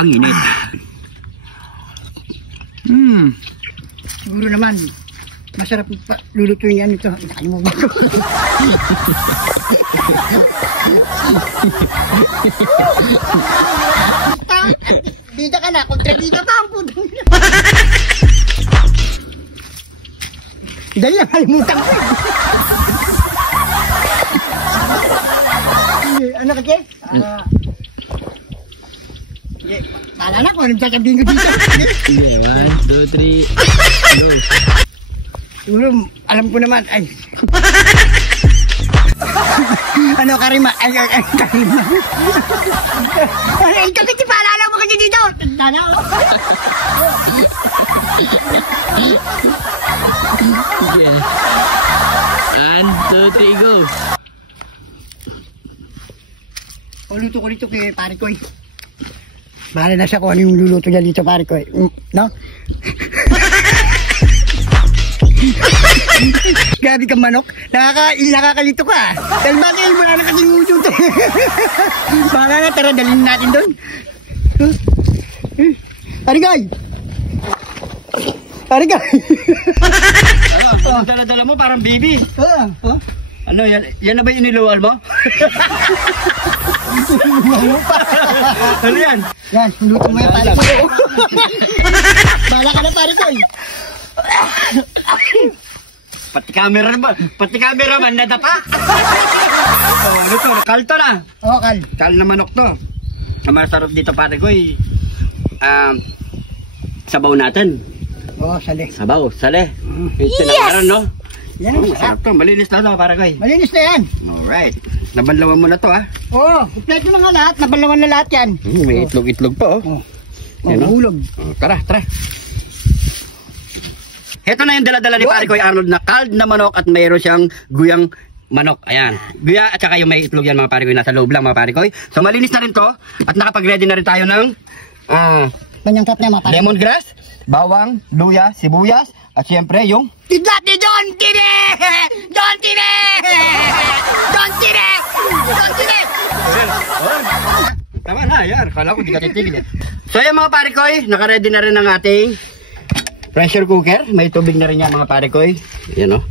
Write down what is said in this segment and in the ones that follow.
ang init. Siguro naman, masarap pa lulutuin yan ito. Nakalimutan ko. Bida ka na, kontrabida pa ang pudong. Dahil nakalimutan ko. Ano kasi? Pala na kung anong sasabihin ko dito. Sige, 1, 2, 3, go. Siguro, alam ko naman, ay. Ano, Karima? Ay, Karima. Ay, kapit si paalala mo kasi dito. Tanda ko. Sige. 1, 2, 3, go. O, luto ko dito kay pare ko eh. Bahala na siya kung ano yung luluto niya dito pare ko eh. No? Grabe kang manok. Nakakalito ka ah. Dahil bakit wala na kasing utot eh. Baka nga tara dalhin natin doon. Parigay! Parigay! Ano? Ang dala-dala mo parang baby. Ano yan? Yan na ba yung iniluwal mo? Ano yan? Yan, luto mo yan pare ko. Bahala ka na pare ko eh. Pati cameraman nadapa. Oh, ano to? Kalto na. Oo, Kal. Kal na manok to. Ang masarap dito pare ko ay sabaw natin. Oo, sali. Sabaw, sale. Yes! No? Yan, Masarap to. Malinis na to pare ko. malinis na yan. Alright. Nabanlawan mo na to ah. Oo, kompleto na nga lahat. Nabalawan na lahat yan. May itlog-itlog pa oh. Yan, no? Mahulog. Oh, tara. Ito na yung dala-dala ni pare ko Arnold na called na manok at mayroon siyang guyang manok. Ayan. Guya at saka yung may itlog yan mga pare ko. Nasa loob lang mga pare ko. So malinis na rin to. At nakapag-ready na rin tayo ng Panyangkap na mga pare. lemongrass, bawang, luya, sibuyas, at siyempre yung Tidlat ni John Tine! John Tine! John Tine! John Tine! Tama na, yan. Kala ko di ka titigil eh. So yan mga pare ko, naka-ready na rin ang ating pressure cooker. May tubig na rin yan mga pare ko. Yan o.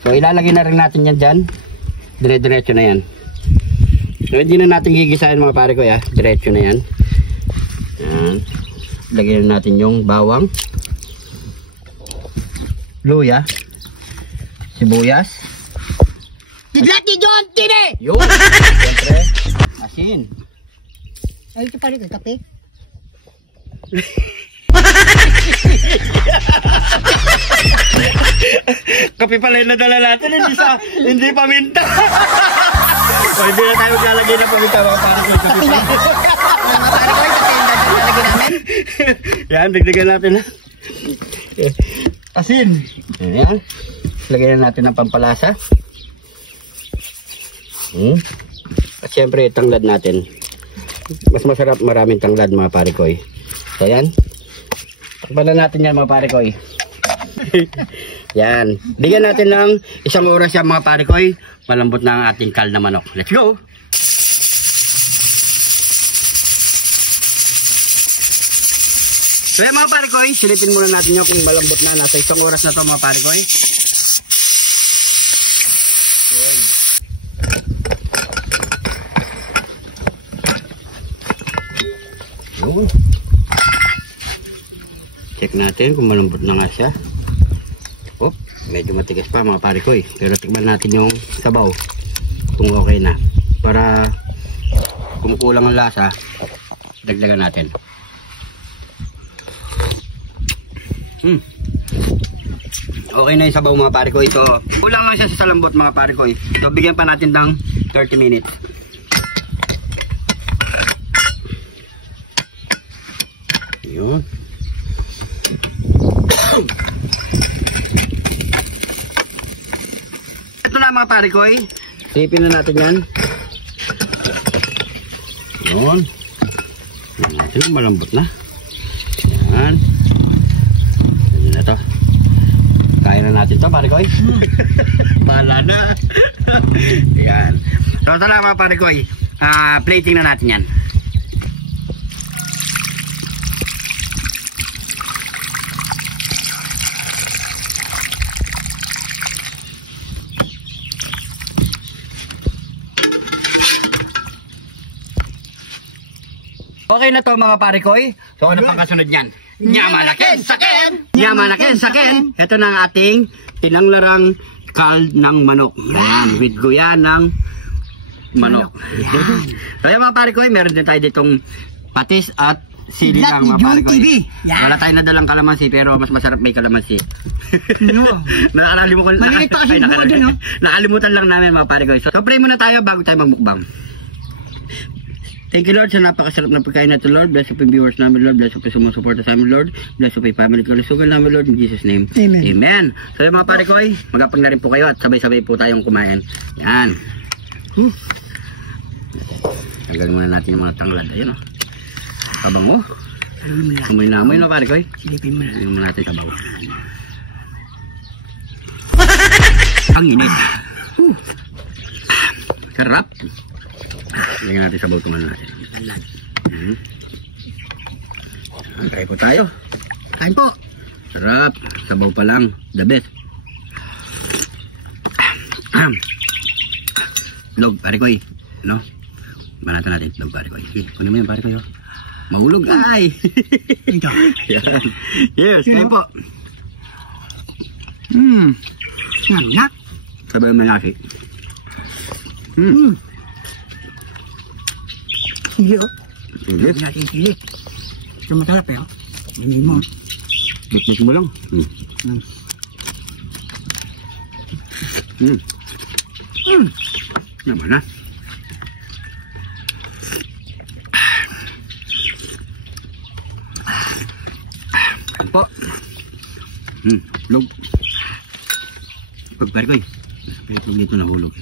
So ilalagay na rin natin yan dyan. Dire-diretso na yan. So hindi na natin gigisahin mga pare ko ya. Diretso na yan. Yan. Lagyan natin yung bawang, luya, sibuyas. Tidlat ni John Tine! Yun. Siyempre, asin. Ay, ito pare ko, kape. Kape pala yung nadala natin, hindi paminta. O, hindi na tayo maglalagay ng paminta mga pare ko. Kape pa. Mga pare ko, kape yung lalagay namin. Yan, dagdagan natin na. Asin. Ayan. Lagyan natin ng pampalasa. At syempre, tanglad natin. Mas masarap maraming tanglad mga pare ko. So yan. Takpan na natin yan mga pare ko. Yan. Bigyan natin ng 1 oras yan mga pare ko. Malambot na ang ating kal na manok. Let's go! So yan mga pare ko, silipin muna natin yan kung malambot na. Nasa 1 oras na to mga pare ko. Check natin kung malambot na nga siya. Oh, medyo matigas pa mga pare ko pero tikman natin yung sabaw kung okay na. Para kumukulang ang lasa, dagdagan natin. Okay na yung sabaw mga pare ko. So, kulang lang siya sa salambot mga pare ko. So, bigyan pa natin ng 30 minutes. Yun. Ito na mga pare ko. Sipin na natin yan. Yun. Yan, malambot na. Yan. Yan na to. Kaya na natin to pare ko. Bahala na. Yan. So ito na mga pare ko. Plating na natin yan. Okay na to mga pare ko. So ano pang kasunod niyan? Nyamanakin sakin! Nyamanakin sakin! Ito na ang ating tinanglarang called ng manok. Yan, with guya ng manok. So yung mga pare ko, meron din tayo ditong patis at sili lang mga pare ko. Wala tayong nadalang kalamansi pero mas masarap may kalamansi. Nakalimutan lang namin mga pare ko. So pray muna tayo bago tayo magmukbang. Thank you Lord sa napakasarap na pagkain na ito Lord. Bless up yung viewers namin Lord. Bless up yung sumusuporta sa amin Lord. Bless up yung family kalusugan namin Lord. In Jesus name. Amen. Amen. So yung mga pare ko, magapag na rin po kayo at sabay-sabay po tayong kumain. Yan. Tanggalin muna natin yung mga tanglad. Ayun o. Kabango. Amoy na amoy no pare ko. Silipin mo na. Silipin mo natin kabango. Ang init. Sarap. Lagyan natin sa bautungan natin. Try po tayo. Kain po. Sarap. Sabaw pa lang. The best. Log, pare ko no? Banatan natin log, pare ko. Kunin mo yung pare ko. Mahulog ay. Ito. Yes, kain po. Nganak. Sabay ang malaki. Sili oh. Sige. Natin sili. Ito masarap eh oh. Hindi mo. Tiktik mo lang. Naman na. Ano po? Log. Pagpare ko eh. Pagpare dito nahulog.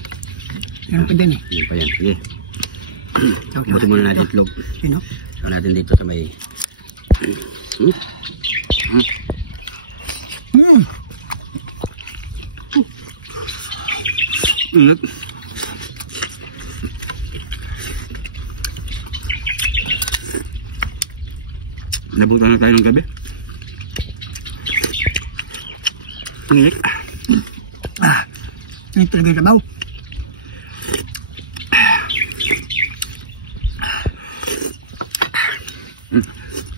Meron pa din eh. Yan pa yan. Sige. Buti muna natin itlog. Ano? So natin dito sa may... Nabutan na tayo ng gabi. Ang init. Init talaga yung sabaw.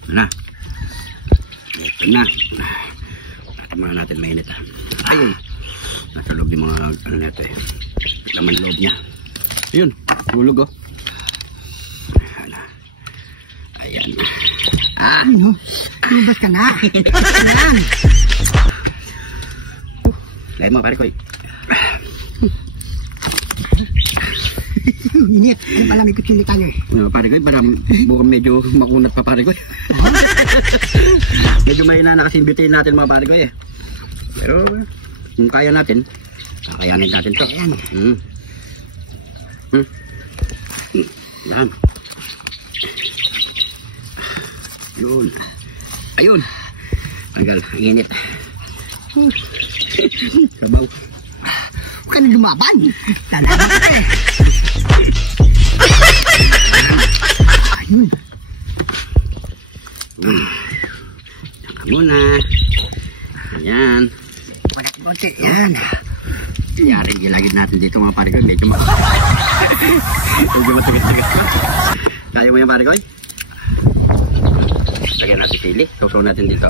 Na. Ito na. Tama natin mainit. Ayun. Nasa loob yung mga ano nito eh. Laman loob niya. Ayun. Hulog oh. Ayan. Ano? Lumabas ka na. Ayan. Lahat mo pare ko. Init. Ano pala may kutsili tayo eh. Ano pare ko? Parang mukhang medyo makunat pa pare ko. Medyo may nakasimbitin natin mga pare ko eh. Pero kung kaya natin, kakayanin natin to. Yan. Yun. Ayun. Tagal. Ang init. Sabaw. Huwag ka na lumaban. Lalaban ka eh. Ayun. Saka muna. Ayan. Konti. Yan. Nangyari, gilagid natin dito mga pare ko. Medyo matigas-tigas ko. Kaya mo yung pare ko? Lagyan natin sili. Sausaw natin dito.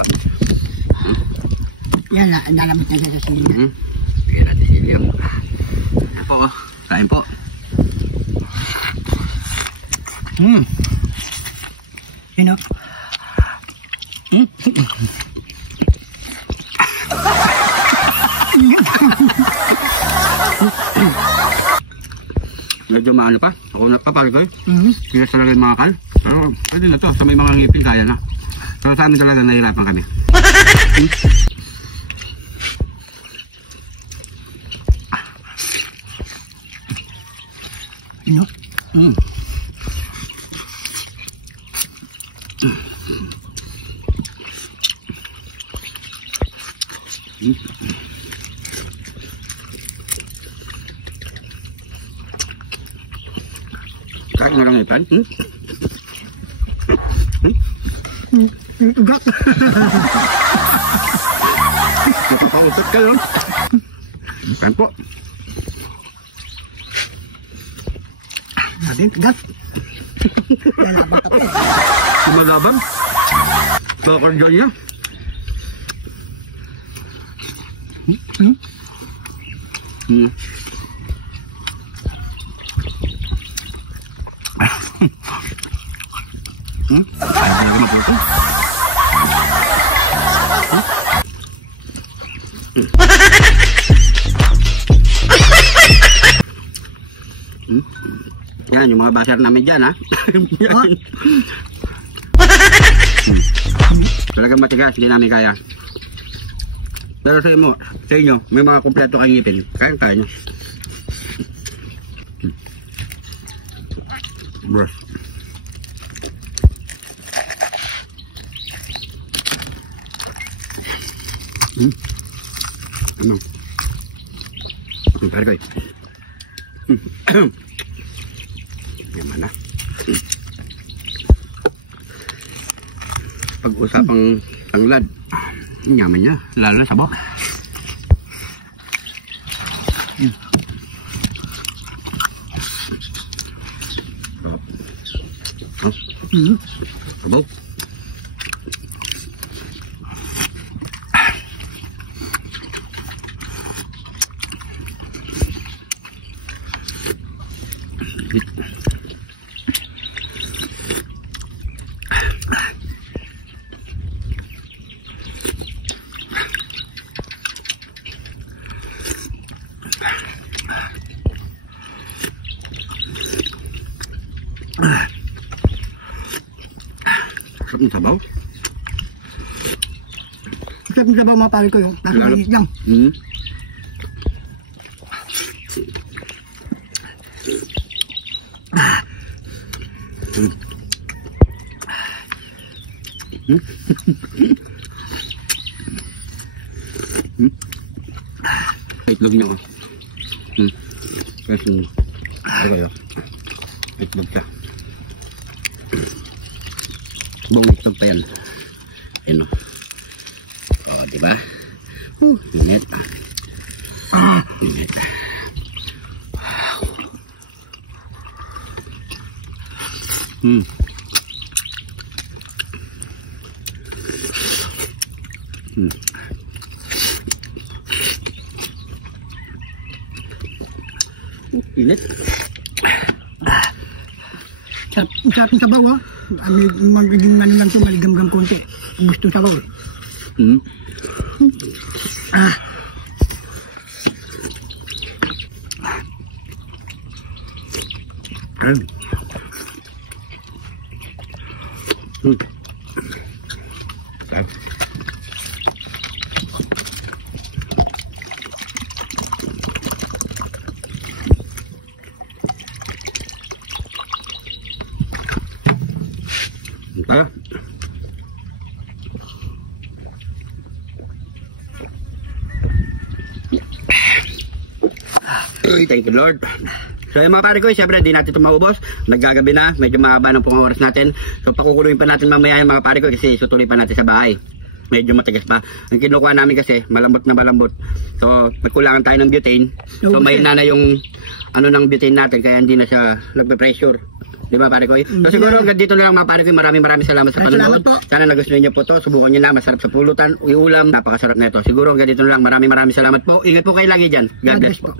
Yan, nalamot na sa sili. Lagyan natin sili. Yan po. Kain po. Ano? Medyo maano pa. Ako napapagod ko eh. Kaya talaga yung mga kal. Pero pwede na to. Sa may mga ngipin kaya na. Pero sa amin talaga nahihirapan kami. Ano? Kahit marang ipan. Ugat. Napapausap ka yun. Ipan po. Nabi, ugat. Lalaban ka pa. lumalaban. Kakardial niya. Yan, yung mga baser namin dyan, ha? Yan. Talagang matigas, hindi namin kaya. Pero sa inyo, may mga kumpleto kayong ngipin. Kaya nyo. Brush. Ano? Pare ko eh. Gimana? Pag-usapang tanglad, nyaman niya, lalo na sabok. Sabok. Sarap ng sabaw. Sarap ng sabaw mga pare ko yun. Nasa maliit lang. Itlog niya oh. Kasi ano kayo? Itlog siya. Buong itlog pa yan. Ayan o. O, diba? Init. Init. Init. Sarap ng sabaw ha. Magiging ano lang ito, maligam-gam konti. Gusto sabaw eh. Thank you Lord. So yung mga pare ko, siyempre di natin ito maubos. Naggagabi na, medyo mahaba ng oras natin. So pakukuluin pa natin mamaya yung mga pare ko kasi sutuloy pa natin sa bahay. Medyo matigas pa. Ang kinukuha namin kasi malambot na malambot. So nagkulangan tayo ng butane. So may na yung ano ng butane natin kaya hindi na siya nagpe-pressure. Di ba pare ko? So siguro hanggang dito na lang mga pare ko. Maraming salamat sa panonood. Sana nagustuhan niyo po to. Subukan niyo na. Masarap sa pulutan. Ulam. Napakasarap na ito. Siguro hanggang dito na lang. Maraming salamat po. Ingat po kayo lagi dyan. God bless po.